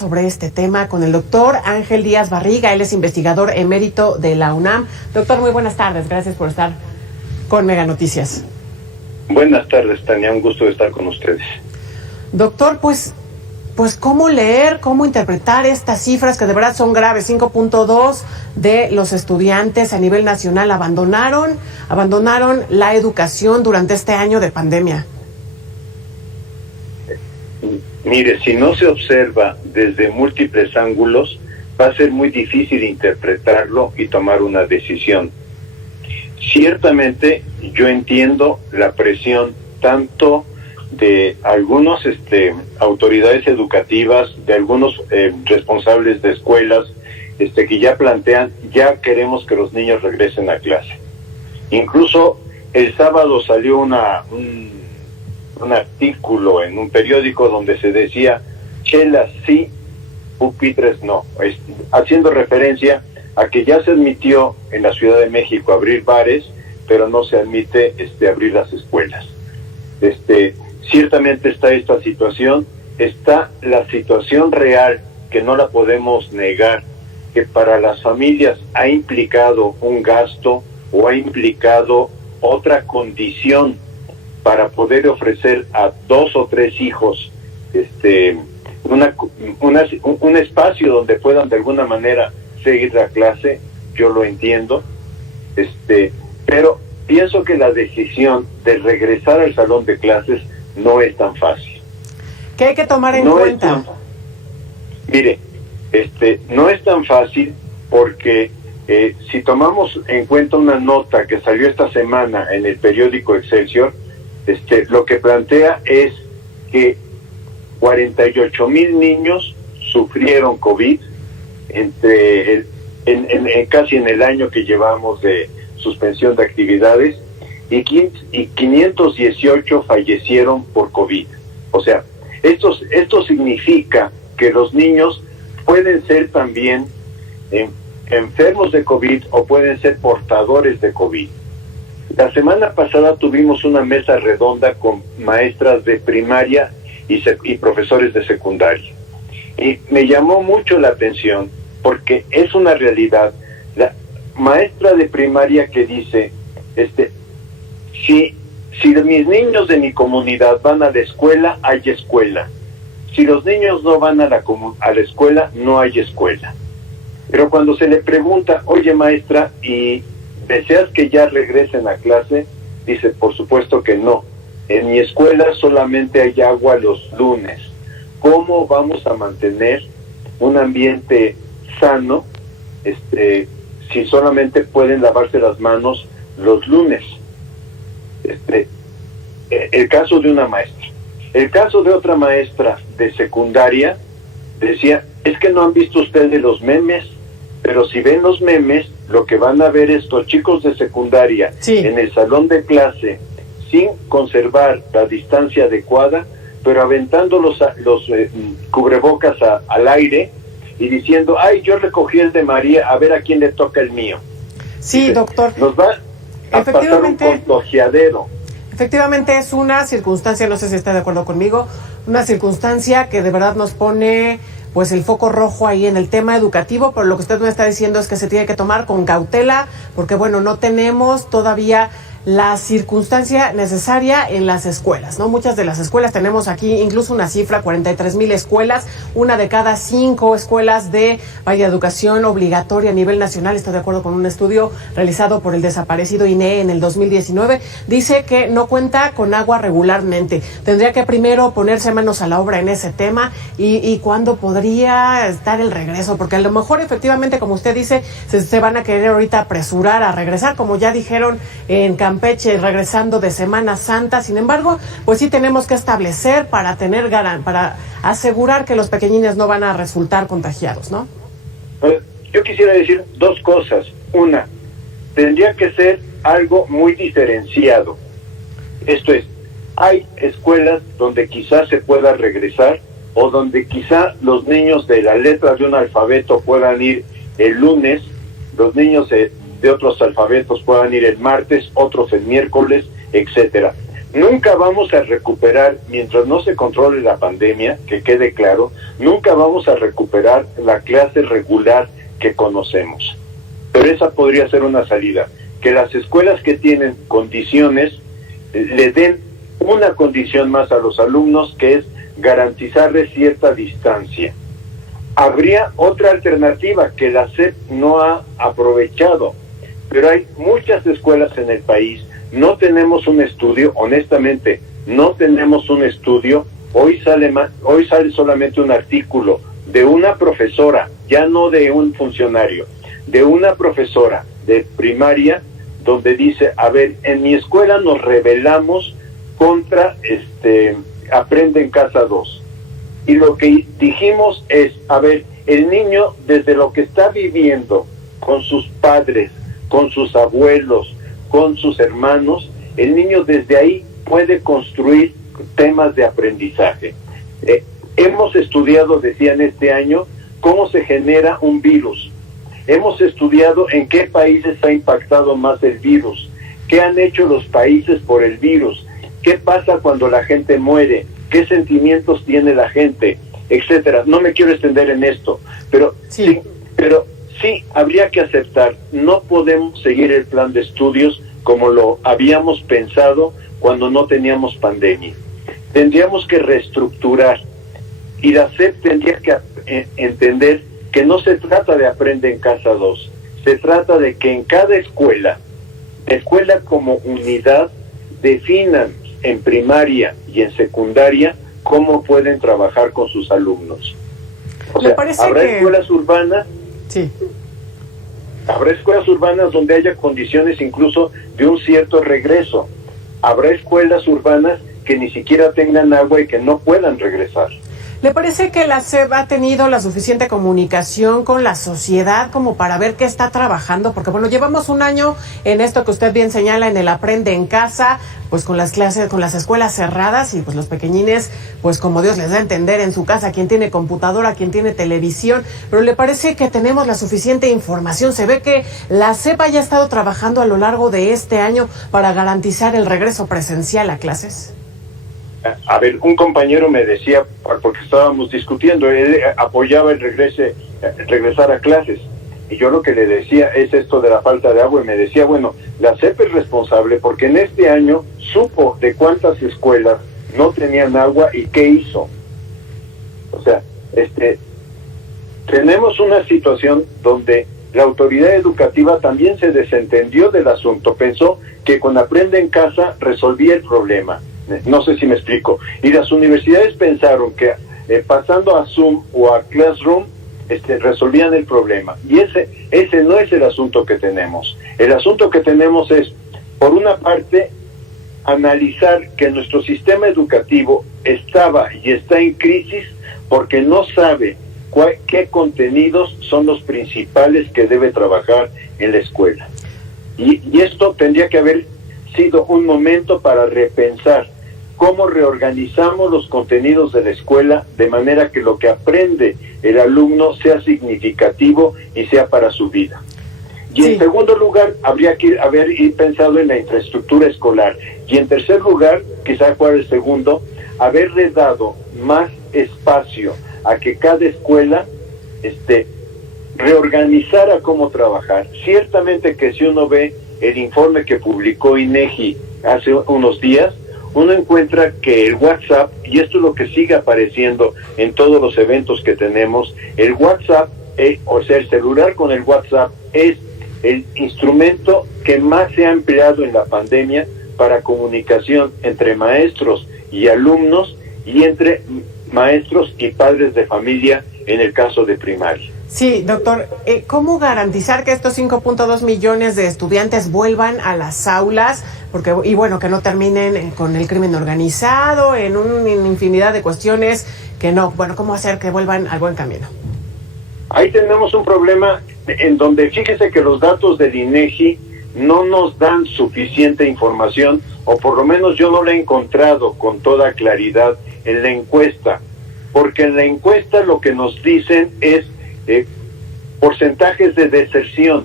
sobre este tema con el doctor Ángel Díaz Barriga. Él es investigador emérito de la UNAM. Doctor, muy buenas tardes. Gracias por estar con Mega Noticias. Buenas tardes, Tania. Un gusto estar con ustedes. Doctor, pues ¿cómo leer, cómo interpretar estas cifras que de verdad son graves? 5.2 de los estudiantes a nivel nacional abandonaron la educación durante este año de pandemia. Mire, si no se observa desde múltiples ángulos, va a ser muy difícil interpretarlo y tomar una decisión. Ciertamente, yo entiendo la presión tanto de algunos autoridades educativas, de algunos responsables de escuelas, que ya plantean, ya queremos que los niños regresen a clase. Incluso el sábado salió un artículo en un periódico donde se decía chelas sí, pupitres no, haciendo referencia a que ya se admitió en la Ciudad de México abrir bares, pero no se admite abrir las escuelas. Ciertamente está esta situación, está la situación real que no la podemos negar, que para las familias ha implicado un gasto o ha implicado otra condición para poder ofrecer a 2 o 3 hijos un espacio donde puedan de alguna manera seguir la clase. Yo lo entiendo, pero pienso que la decisión de regresar al salón de clases no es tan fácil. ¿Qué hay que tomar en cuenta? Mire, no es tan fácil porque si tomamos en cuenta una nota que salió esta semana en el periódico Excelsior, lo que plantea es que 48,000 niños sufrieron COVID casi en el año que llevamos de suspensión de actividades, y 518 fallecieron por COVID. O sea, esto significa que los niños pueden ser también enfermos de COVID o pueden ser portadores de COVID. La semana pasada tuvimos una mesa redonda con maestras de primaria y profesores de secundaria. Y me llamó mucho la atención porque es una realidad. La maestra de primaria que dice, si mis niños de mi comunidad van a la escuela, hay escuela. Si los niños no van a la escuela, no hay escuela. Pero cuando se le pregunta, oye maestra, ¿y deseas que ya regresen a clase? Dice, por supuesto que no. En mi escuela solamente hay agua los lunes. ¿Cómo vamos a mantener un ambiente sano si solamente pueden lavarse las manos los lunes? El caso de una maestra. El caso de otra maestra de secundaria decía, es que no han visto ustedes los memes, pero si ven los memes, lo que van a ver estos chicos de secundaria en el salón de clase, sin conservar la distancia adecuada, pero aventando los cubrebocas al aire y diciendo, ay, yo recogí el de María, a ver a quién le toca el mío. Sí, dice, doctor. Nos va a pasar un contagiadero. Efectivamente es una circunstancia, no sé si está de acuerdo conmigo, una circunstancia que de verdad nos pone pues el foco rojo ahí en el tema educativo, pero lo que usted me está diciendo es que se tiene que tomar con cautela, porque bueno, no tenemos todavía la circunstancia necesaria en las escuelas, ¿no? Muchas de las escuelas, tenemos aquí incluso una cifra, 43,000 escuelas, 1 de cada 5 escuelas de educación obligatoria a nivel nacional, estoy de acuerdo con un estudio realizado por el desaparecido INEE en el 2019, dice que no cuenta con agua regularmente. Tendría que primero ponerse manos a la obra en ese tema y cuándo podría estar el regreso, porque a lo mejor efectivamente, como usted dice, se van a querer ahorita apresurar a regresar, como ya dijeron en Campeche, regresando de Semana Santa. Sin embargo, pues sí tenemos que establecer para asegurar que los pequeñines no van a resultar contagiados, ¿no? Yo quisiera decir 2 cosas. Una, tendría que ser algo muy diferenciado. Esto es, hay escuelas donde quizás se pueda regresar o donde quizá los niños de la letra de un alfabeto puedan ir el lunes, los niños de otros alfabetos puedan ir el martes, otros el miércoles, etcétera. Nunca vamos a recuperar, mientras no se controle la pandemia, que quede claro, nunca vamos a recuperar la clase regular que conocemos. Pero esa podría ser una salida, que las escuelas que tienen condiciones le den una condición más a los alumnos, que es garantizarles cierta distancia. Habría otra alternativa que la SEP no ha aprovechado, pero hay muchas escuelas en el país. No tenemos un estudio, honestamente, no tenemos un estudio. Hoy sale solamente un artículo de una profesora, ya no de un funcionario, de una profesora de primaria, donde dice, a ver, en mi escuela nos rebelamos contra Aprende en Casa 2. Y lo que dijimos es, a ver, el niño desde lo que está viviendo con sus padres, con sus abuelos, con sus hermanos, el niño desde ahí puede construir temas de aprendizaje. Hemos estudiado, decían este año, cómo se genera un virus. Hemos estudiado en qué países ha impactado más el virus, qué han hecho los países por el virus, qué pasa cuando la gente muere, qué sentimientos tiene la gente, etcétera. No me quiero extender en esto, pero sí, habría que aceptar, no podemos seguir el plan de estudios como lo habíamos pensado cuando no teníamos pandemia. Tendríamos que reestructurar, y la SEP tendría que entender que no se trata de Aprende en Casa 2, se trata de que en cada escuela como unidad, definan en primaria y en secundaria cómo pueden trabajar con sus alumnos. O sea, habrá escuelas urbanas, sí. Habrá escuelas urbanas donde haya condiciones incluso de un cierto regreso. Habrá escuelas urbanas que ni siquiera tengan agua y que no puedan regresar. ¿Le parece que la SEP ha tenido la suficiente comunicación con la sociedad como para ver qué está trabajando? Porque bueno, llevamos un año en esto que usted bien señala, en el Aprende en Casa, pues con las clases, con las escuelas cerradas, y pues los pequeñines, pues como Dios les da a entender en su casa, quién tiene computadora, quién tiene televisión. Pero ¿le parece que tenemos la suficiente información? ¿Se ve que la SEP haya estado trabajando a lo largo de este año para garantizar el regreso presencial a clases? A ver, un compañero me decía, porque estábamos discutiendo, él apoyaba el regresar a clases, y yo lo que le decía es esto de la falta de agua, y me decía, bueno, la SEP es responsable porque en este año supo de cuántas escuelas no tenían agua y qué hizo. O sea, tenemos una situación donde la autoridad educativa también se desentendió del asunto, pensó que con Aprende en Casa resolvía el problema. No sé si me explico. Y las universidades pensaron que pasando a Zoom o a Classroom resolvían el problema. Y ese no es el asunto que tenemos. El asunto que tenemos es, por una parte, analizar que nuestro sistema educativo estaba y está en crisis porque no sabe qué contenidos son los principales que debe trabajar en la escuela. Y esto tendría que haber sido un momento para repensar cómo reorganizamos los contenidos de la escuela de manera que lo que aprende el alumno sea significativo y sea para su vida. Y en segundo lugar, habría que haber pensado en la infraestructura escolar. Y en tercer lugar, quizá fuera el segundo, haberle dado más espacio a que cada escuela reorganizara cómo trabajar. Ciertamente que si uno ve el informe que publicó INEGI hace unos días, uno encuentra que el WhatsApp, y esto es lo que sigue apareciendo en todos los eventos que tenemos, el WhatsApp, o sea, el celular con el WhatsApp es el instrumento que más se ha empleado en la pandemia para comunicación entre maestros y alumnos y entre maestros y padres de familia en el caso de primaria. Sí, doctor, ¿cómo garantizar que estos 5.2 millones de estudiantes vuelvan a las aulas? Y bueno, que no terminen con el crimen organizado, en una infinidad de cuestiones que no. Bueno, ¿cómo hacer que vuelvan al buen camino? Ahí tenemos un problema en donde fíjese que los datos del INEGI no nos dan suficiente información, o por lo menos yo no la he encontrado con toda claridad en la encuesta, porque en la encuesta lo que nos dicen es porcentajes de deserción,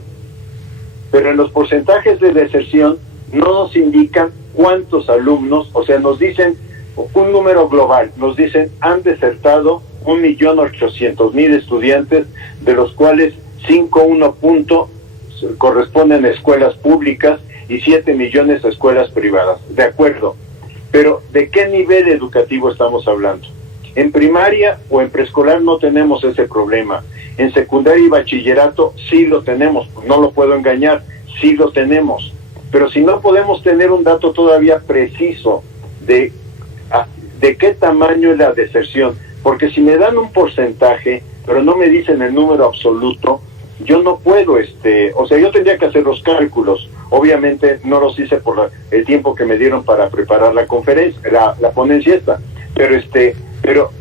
pero en los porcentajes de deserción no nos indican cuántos alumnos, o sea, nos dicen un número global, nos dicen han desertado 1.800.000 estudiantes, de los cuales 5.1 corresponden a escuelas públicas y 7 millones a escuelas privadas. De acuerdo, pero ¿de qué nivel educativo estamos hablando? En primaria o en preescolar no tenemos ese problema. En secundaria y bachillerato sí lo tenemos, no lo puedo engañar, sí lo tenemos. Pero si no podemos tener un dato todavía preciso de qué tamaño es la deserción, porque si me dan un porcentaje, pero no me dicen el número absoluto, yo no puedo, o sea, yo tendría que hacer los cálculos. Obviamente no los hice por el tiempo que me dieron para preparar la conferencia, la ponencia esta, pero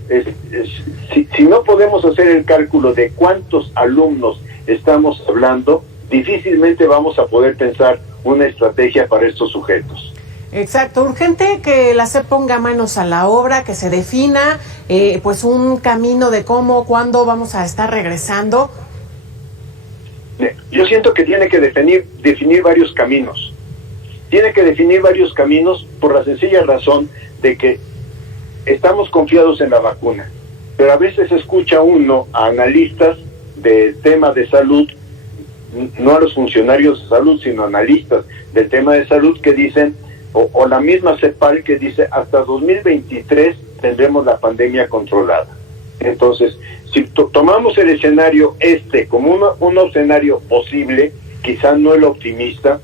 si no podemos hacer el cálculo de cuántos alumnos estamos hablando, difícilmente vamos a poder pensar una estrategia para estos sujetos. Exacto, urgente que la SEP ponga manos a la obra, que se defina pues un camino de cómo, cuándo vamos a estar regresando. Yo siento que tiene que definir varios caminos. Tiene que definir varios caminos por la sencilla razón de que estamos confiados en la vacuna, pero a veces escucha uno a analistas del tema de salud, no a los funcionarios de salud, sino analistas del tema de salud que dicen, o la misma CEPAL que dice, hasta 2023 tendremos la pandemia controlada. Entonces, si tomamos el escenario como un escenario posible, quizás no el optimista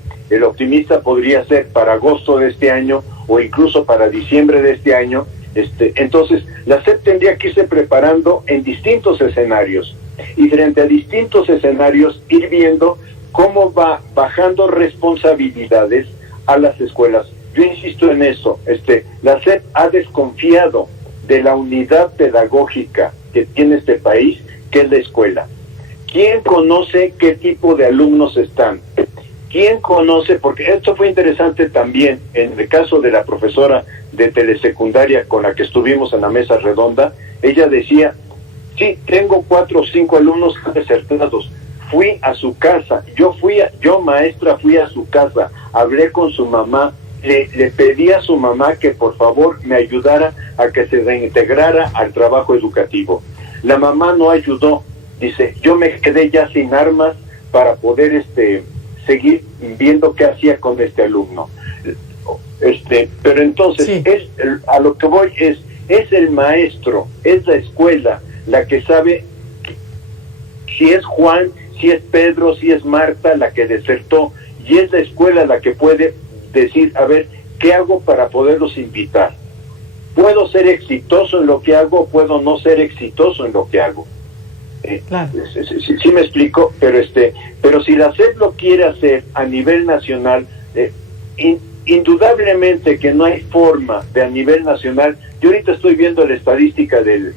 podría ser para agosto de este año o incluso para diciembre de este año. Entonces, la SEP tendría que irse preparando en distintos escenarios y frente a distintos escenarios ir viendo cómo va bajando responsabilidades a las escuelas. Yo insisto en eso, la SEP ha desconfiado de la unidad pedagógica que tiene este país, que es la escuela. ¿Quién conoce qué tipo de alumnos están? ¿Quién conoce? Porque esto fue interesante también en el caso de la profesora de telesecundaria con la que estuvimos en la mesa redonda. Ella decía, sí, tengo 4 o 5 alumnos desertados. Fui a su casa, yo maestra fui a su casa, hablé con su mamá, le pedí a su mamá que por favor me ayudara a que se reintegrara al trabajo educativo. La mamá no ayudó, dice, yo me quedé ya sin armas para poder seguir viendo qué hacía con este alumno. Pero entonces, sí, a lo que voy es el maestro, es la escuela la que sabe si es Juan, si es Pedro, si es Marta la que desertó, y es la escuela la que puede decir, a ver, ¿qué hago para poderlos invitar? ¿Puedo ser exitoso en lo que hago o puedo no ser exitoso en lo que hago? Claro. Sí me explico, pero si la SEP lo quiere hacer a nivel nacional, indudablemente que no hay forma de a nivel nacional. Yo ahorita estoy viendo la estadística del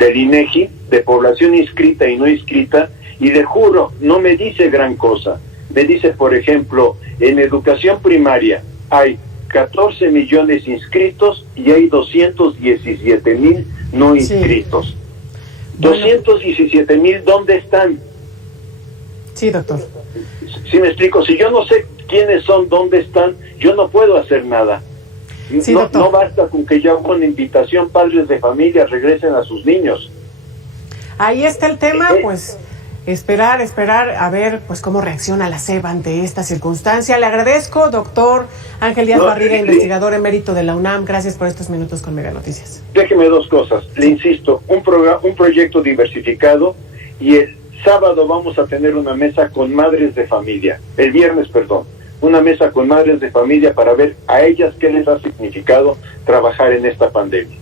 INEGI, de población inscrita y no inscrita, y le juro, no me dice gran cosa. Me dice, por ejemplo, en educación primaria hay 14 millones inscritos y hay 217,000 no inscritos. Sí. Bueno. 217,000, ¿dónde están? Sí, doctor. ¿Sí me explico? Si yo no sé quiénes son, dónde están, yo no puedo hacer nada. Sí, no basta con que yo haga una invitación, padres de familia regresen a sus niños. Ahí está el tema, pues esperar a ver pues cómo reacciona la SEP ante esta circunstancia. Le agradezco, doctor Ángel Díaz Barriga, investigador emérito de la UNAM. Gracias por estos minutos con Mega Noticias. Déjeme 2 cosas. Le insisto, un proyecto diversificado, y el sábado vamos a tener una mesa con madres de familia. El viernes, una mesa con madres de familia para ver a ellas qué les ha significado trabajar en esta pandemia.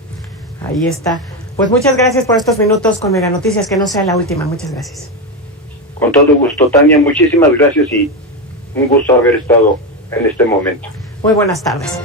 Ahí está. Pues muchas gracias por estos minutos con Mega Noticias, que no sea la última. Muchas gracias. Con todo gusto, Tania, muchísimas gracias y un gusto haber estado en este momento. Muy buenas tardes.